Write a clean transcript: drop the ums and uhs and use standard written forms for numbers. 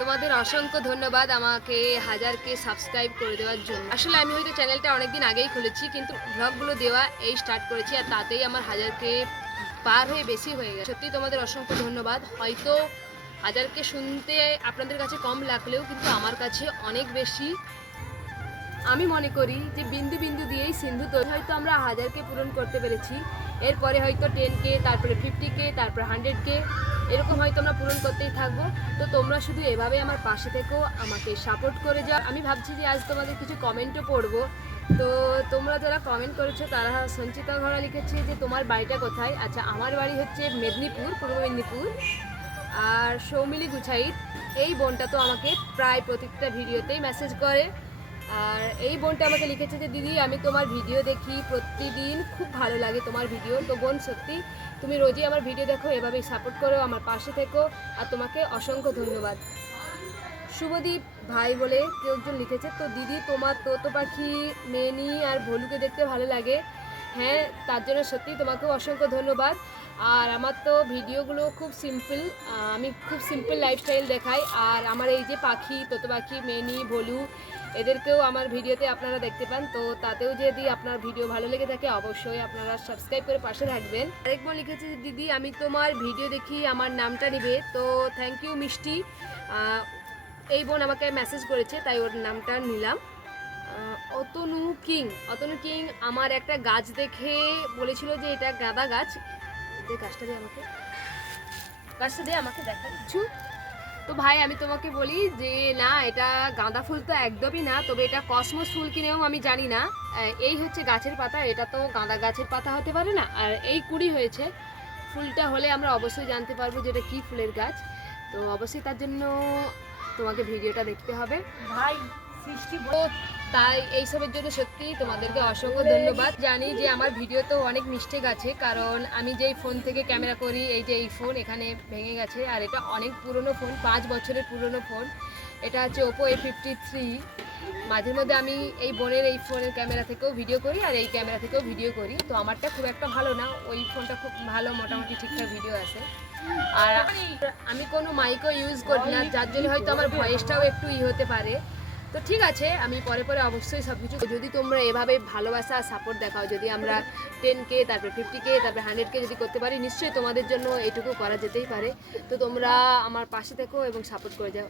তোমাদের অসংখ্য ধন্যবাদ আমাকে 1000কে সাবস্ক্রাইব করে দেওয়ার জন্য। আসলে আমি হয়তো চ্যানেলটা অনেকদিন আগেই খুলেছি, কিন্তু ব্লগগুলো দেওয়া এই স্টার্ট করেছি, আর তাতেই আমার 1000কে পার হয়ে বেশি হয়ে গেছে। সত্যি তোমাদের অসংখ্য ধন্যবাদ। হয়তো 1000কে শুনতে আপনাদের কাছে কম লাগলেও কিন্তু আমার কাছে অনেক বেশি। আমি মনে করি যে বিন্দু বিন্দু দিয়েই সিন্ধু তৈরি। হয়তো আমরা 1000কে পূরণ করতে পেরেছি, এরপরে হয়তো 10কে, তারপরে 50কে, তারপরে 100কে, এরকম হয়তো আমরা পূরণ করতেই থাকবো। তো তোমরা শুধু এভাবে আমার পাশে থেকেও আমাকে সাপোর্ট করে যাও। আমি ভাবছি যে আজ তোমাদের কিছু কমেন্টও পড়বো। তো তোমরা যারা কমেন্ট করেছো তারা সঞ্চিতা ঘোড়া লিখেছে যে তোমার বাড়িটা কোথায়। আচ্ছা, আমার বাড়ি হচ্ছে মেদিনীপুর, পূর্ব মেদিনীপুর। আর সৌমিলি গুছাইত, এই বোনটা তো আমাকে প্রায় প্রত্যেকটা ভিডিওতেই মেসেজ করে। আর এই বোনটা আমাকে লিখেছে যে দিদি আমি তোমার ভিডিও দেখি প্রতিদিন, খুব ভালো লাগে তোমার ভিডিও। তো বোন, সত্যি তুমি রোজই আমার ভিডিও দেখো, এভাবেই সাপোর্ট করো, আমার পাশে থেকো, আর তোমাকে অসংখ্য ধন্যবাদ। শুভদীপ ভাই বলে কেউ একজন লিখেছে, তো দিদি তোমার তোতো পাখি মেনি আর ভলুকে দেখতে ভালো লাগে। হ্যাঁ, তার জন্য সত্যি তোমাকেও অসংখ্য ধন্যবাদ। আর আমার তো ভিডিওগুলো খুব সিম্পল, আমি খুব সিম্পল লাইফস্টাইল দেখাই। আর আমার এই যে পাখি, তোতো পাখি, মেনি, ভলু, এদেরকেও আমার ভিডিওতে আপনারা দেখতে পান। তো তাতেও যদি আপনার ভিডিও ভালো লেগে থাকে অবশ্যই আপনারা সাবস্ক্রাইব করে পাশে থাকবেন। আরেকবার লিখেছে দিদি আমি তোমার ভিডিও দেখি, আমার নামটা নিবে। তো থ্যাংক ইউ মিষ্টি। এই বোন আমাকে মেসেজ করেছে তাই ওর নামটা নিলাম। অতনু কিং আমার একটা গাছ দেখে বলেছিল যে এটা গাঁদা গাছ। গাছটা দিয়ে আমাকে দেখা দিচ্ছু। তো ভাই আমি তোমাকে বলি যে না, এটা গাঁদা ফুল তো একদমই না, তবে এটা কসমস ফুল কিনেও আমি জানি না। এই হচ্ছে গাছের পাতা, এটা তো গাঁদা গাছের পাতা হতে পারে না। আর এই কুড়ি হয়েছে, ফুলটা হলে আমরা অবশ্যই জানতে পারবো যে এটা কী ফুলের গাছ। তো অবশ্যই তার জন্য তোমাকে ভিডিওটা দেখতে হবে ভাই। সৃষ্টি তাই এইসবের জন্য সত্যি তোমাদেরকে অসংখ্য ধন্যবাদ। জানি যে আমার ভিডিও তো অনেক মিস্টেক আছে, কারণ আমি যেই ফোন থেকে ক্যামেরা করি, এই যে এই ফোন এখানে ভেঙে গেছে। আর এটা অনেক পুরনো ফোন, 5 বছরের পুরনো ফোন। এটা হচ্ছে ওপো A53। মাঝে মধ্যে আমি এই বোনের এই ফোনের ক্যামেরা থেকেও ভিডিও করি, আর এই ক্যামেরা থেকেও ভিডিও করি। তো আমারটা খুব একটা ভালো না, ওই ফোনটা খুব ভালো, মোটামুটি ঠিকঠাক ভিডিও আসে। আর আমি কোনো মাইকও ইউজ করি না, যার জন্য হয়তো আমার ভয়েসটাও একটু হতে পারে। তো ঠিক আছে, আমি পরে পরে অবশ্যই সব কিছু, যদি তোমরা এভাবে ভালোবাসা সাপোর্ট দেখাও, যদি আমরা 10কে, তারপরে 50কে, তারপরে 100কে যদি করতে পারি, নিশ্চয়ই তোমাদের জন্য এইটুকু করা যেতেই পারে। তো তোমরা আমার পাশে থেকো এবং সাপোর্ট করে যাও।